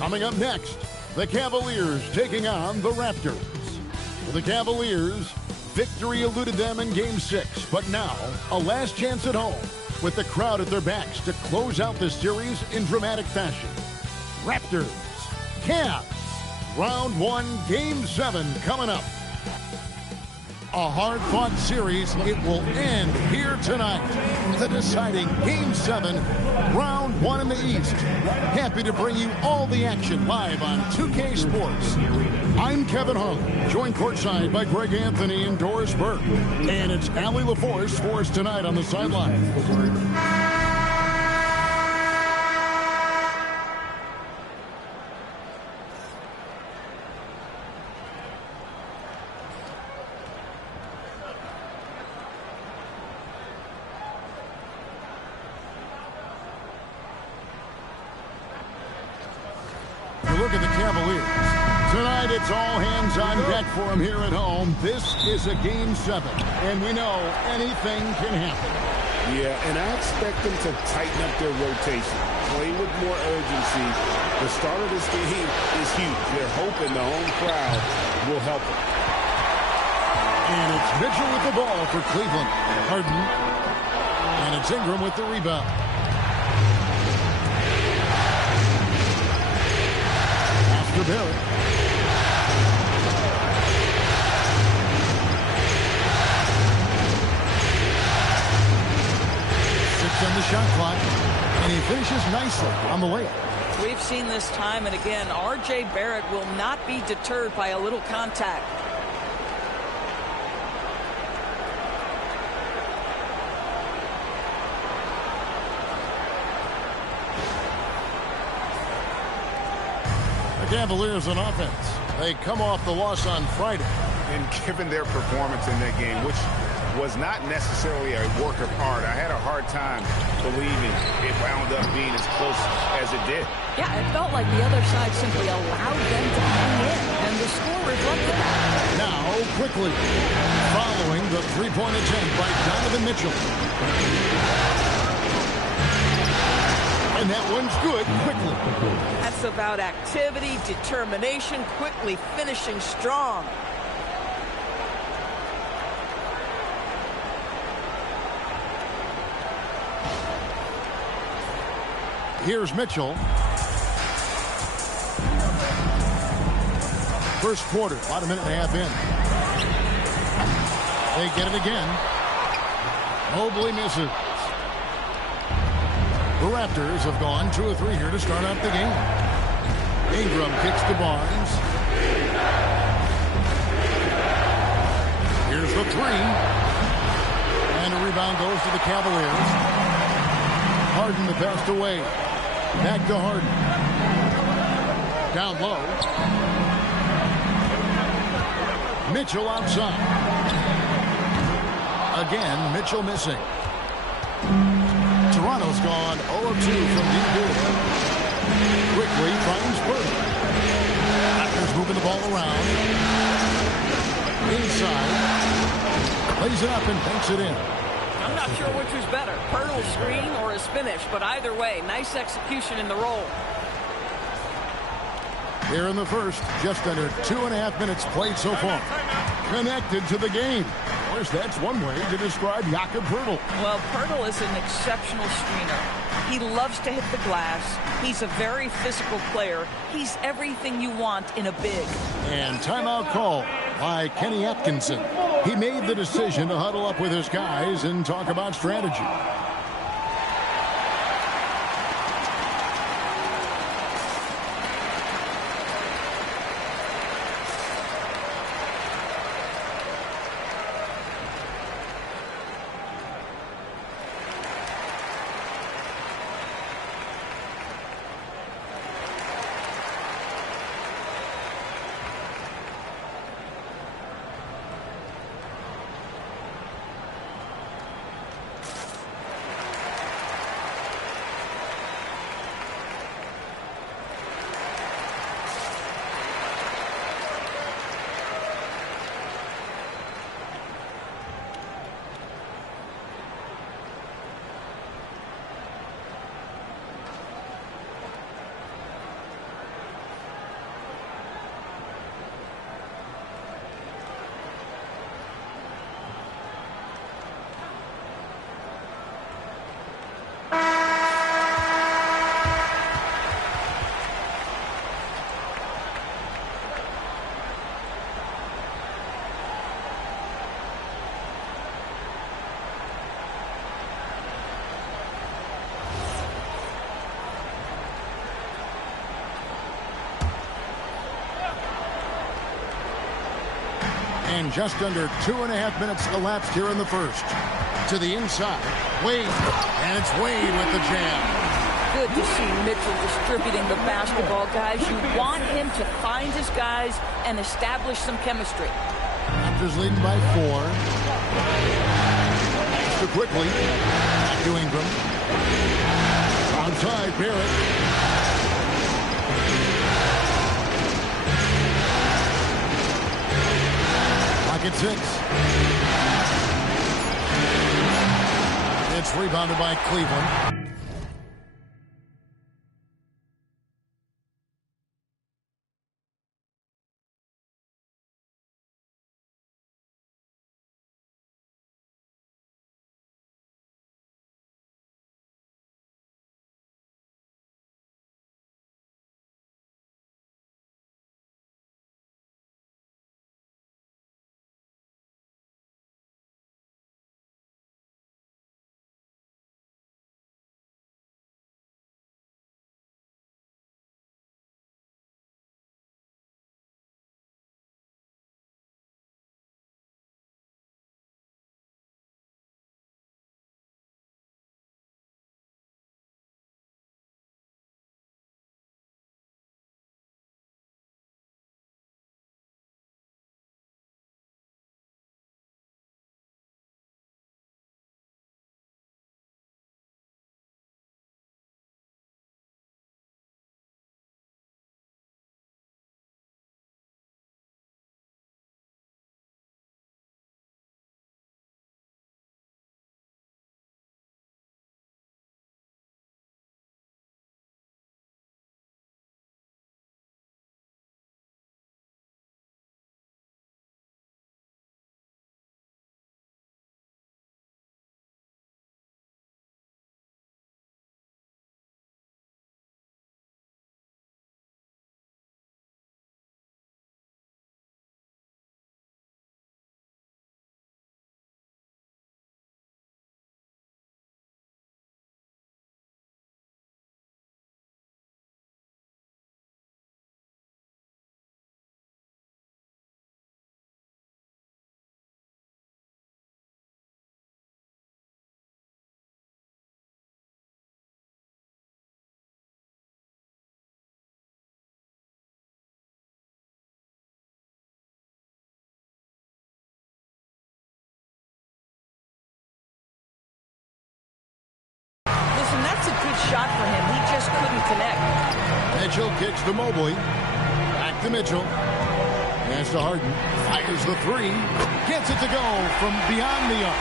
Coming up next, the Cavaliers taking on the Raptors. For the Cavaliers, victory eluded them in Game 6, but now a last chance at home with the crowd at their backs to close out the series in dramatic fashion. Raptors, Cavs, Round 1, Game 7 coming up. A hard-fought series. It will end here tonight. The deciding Game 7, Round 1 in the East. Happy to bring you all the action live on 2K Sports. I'm Kevin Harlan, joined courtside by Greg Anthony and Doris Burke. And it's Allie LaForce for us tonight on the sideline. Look at the Cavaliers. Tonight, it's all hands on deck for them here at home. This is a Game 7, and we know anything can happen. Yeah, and I expect them to tighten up their rotation, play with more urgency. The start of this game is huge. They're hoping the home crowd will help them. And it's Mitchell with the ball for Cleveland. Harden. And it's Ingram with the rebound. Barrett. 6 on the shot clock, and he finishes nicely on the layup. We've seen this time and again. R.J. Barrett will not be deterred by a little contact. Cavaliers on offense. They come off the loss on Friday. And given their performance in that game, which was not necessarily a work of art, I had a hard time believing it wound up being as close as it did. Yeah, it felt like the other side simply allowed them to hang in, and the score reflected that. Now, quickly, following the three-point attempt by Donovan Mitchell. And that one's good quickly. That's about activity, determination, quickly finishing strong. Here's Mitchell. First quarter, about a minute and a half in. They get it again. Mobley misses. The Raptors have gone 2 of 3 here to start out the game. Ingram kicks to Barnes. Here's the 3. And a rebound goes to the Cavaliers. Harden the pass away. Back to Harden. Down low. Mitchell outside. Again, Mitchell missing. Toronto's gone 0 of 2 from deep. Quickly finds Burke. Raptors moving the ball around. Inside. Lays it up and banks it in. I'm not sure which was better, Pirtle's screen or his finish, but either way, nice execution in the roll. Here in the first, just under 2.5 minutes played so far. Connected to the game. Of course, that's one way to describe Jakob Pirtle. Well, Pirtle is an exceptional screener. He loves to hit the glass. He's a very physical player. He's everything you want in a big. And timeout call by Kenny Atkinson. He made the decision to huddle up with his guys and talk about strategy. And just under 2.5 minutes elapsed here in the first. To the inside, Wade, and it's Wade with the jam. Good to see Mitchell distributing the basketball, guys. You want him to find his guys and establish some chemistry. Raptors leading by 4. Too quickly. Back to Ingram. Onside, Barrett. Pocket 6. It's rebounded by Cleveland. And that's a good shot for him. He just couldn't connect. Mitchell kicks to Mobley. Back to Mitchell. Pass to Harden. Fires the 3. Gets it to go from beyond the arc.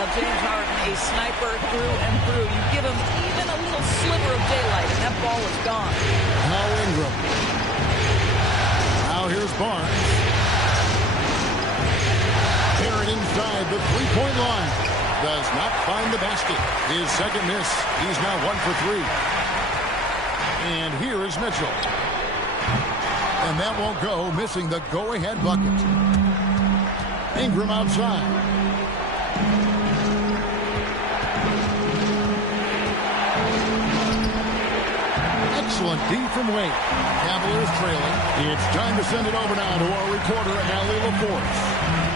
Well, James Harden, a sniper through and through. You give him even a little sliver of daylight, and that ball is gone. Now Ingram. Now here's Barnes. Barrett inside the three-point line. Does not find the basket. His second miss. He's now 1 for 3. And here is Mitchell. And that won't go, missing the go-ahead bucket. Ingram outside. Excellent D from Wade. Cavaliers trailing. It's time to send it over now to our reporter, Allie LaForce.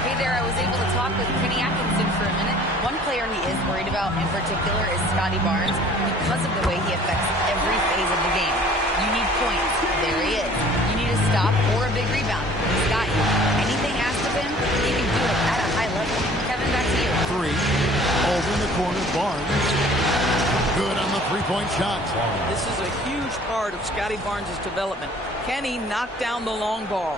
Hey there, I was able to talk with Kenny Atkinson for a minute. One player he is worried about in particular is Scotty Barnes because of the way he affects every phase of the game. You need points. There he is. You need a stop or a big rebound. He's got you. Anything asked of him, he can do it at a high level. Kevin, back to you. 3. Over in the corner, Barnes. Good on the three-point shot. This is a huge part of Scotty Barnes' development. Can he knock down the long ball?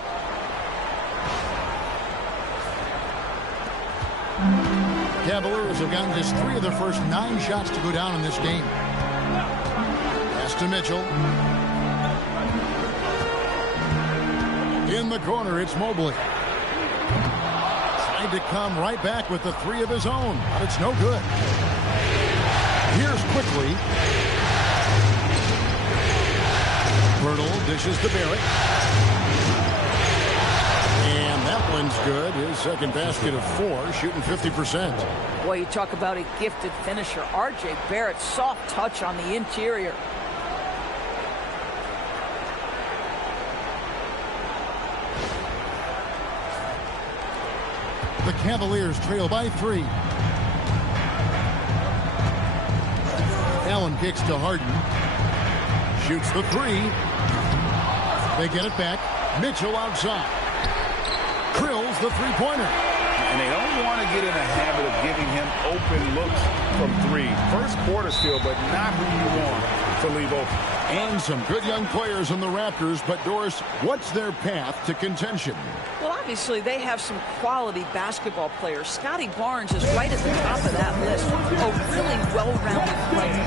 Cavaliers have gotten just 3 of their first 9 shots to go down in this game. Pass to Mitchell. In the corner, it's Mobley. Tried to come right back with the 3 of his own, but it's no good. Here's quickly. Pirtle dishes to Barrett. And that one's good. His second basket of 4, shooting 50%. Boy, you talk about a gifted finisher. R.J. Barrett, soft touch on the interior. Cavaliers trail by 3. Allen kicks to Harden. Shoots the 3. They get it back. Mitchell outside. Drills the three-pointer. And they don't want to get in a habit of giving him open looks from 3. First quarter still, but not who you want to leave open. And some good young players in the Raptors, but Doris, what's their path to contention? Well, obviously, they have some quality basketball players. Scotty Barnes is right at the top of that list. A really well-rounded player.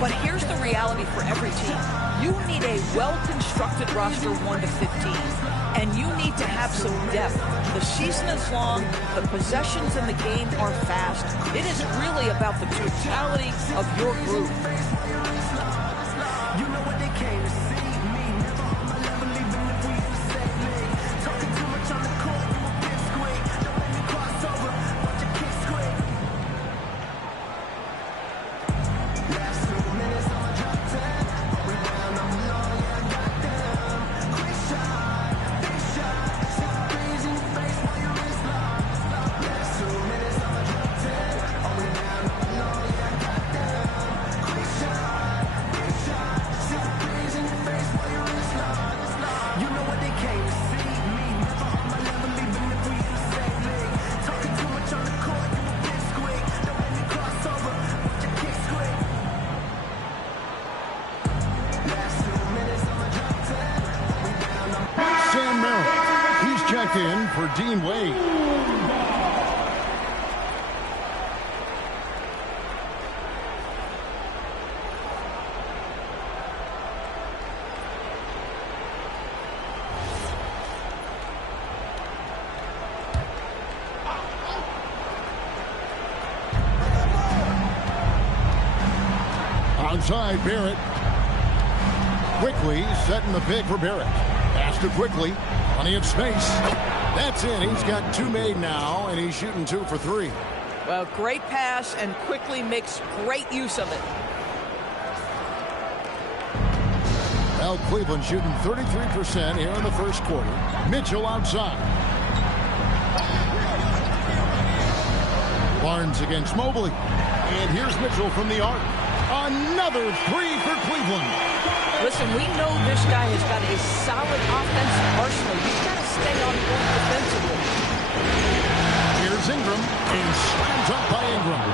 But here's the reality for every team. You need a well-constructed roster 1 to 15. And you need to have some depth. The season is long. The possessions in the game are fast. It is really about the totality of your group. You know what they came to see me. Never on my level, even if we used to say me. Talking too much on the court, you a bit squeak. Don't let me cross over, watch your kick squeak. Last 2 minutes on my drop 10. Rebound, I'm long, yeah, I got them. Quick shot, big shot. See the breeze in your face while your wrist locked. Last 2 minutes on my drop 10. Oh, rebound, I'm long, yeah, I got them. Quick shot, big shot. You know what they came to see me. Never on my level, even if we used to say me. Talking too much on the court, you a bit squeak. Don't let me cross over, watch your kick squeak. Last 2 minutes on my drop 10. Rebound, I'm Sam Merritt. He's checked in for Dean Wade. Outside, Barrett. Quickly setting the pick for Barrett. Pass to Quickly. Plenty of space. That's in. He's got 2 made now, and he's shooting 2 for 3. Well, great pass, and Quickly makes great use of it. Well, Cleveland shooting 33% here in the first quarter. Mitchell outside. Barnes against Mobley. And here's Mitchell from the arc. Another 3 for Cleveland. Listen, we know this guy has got a solid offensive arsenal. You've got to stay on point defensively. Here's Ingram, and slams up by Ingram.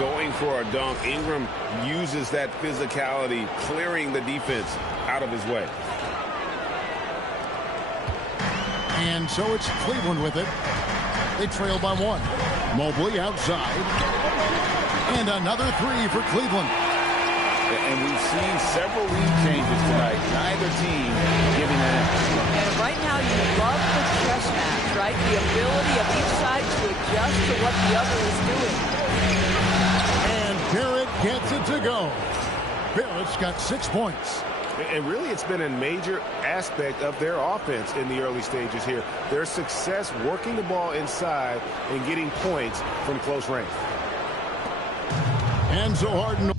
Going for a dunk. Ingram uses that physicality, clearing the defense out of his way. And so it's Cleveland with it. They trail by 1. Mobley outside. And another 3 for Cleveland. And we've seen several lead changes tonight. Neither team giving an inch. And right now you love the chess match, right? The ability of each side to adjust to what the other is doing. And Barrett gets it to go. Barrett's got 6 points. And really, it's been a major aspect of their offense in the early stages here. Their success working the ball inside and getting points from close range. And so Harden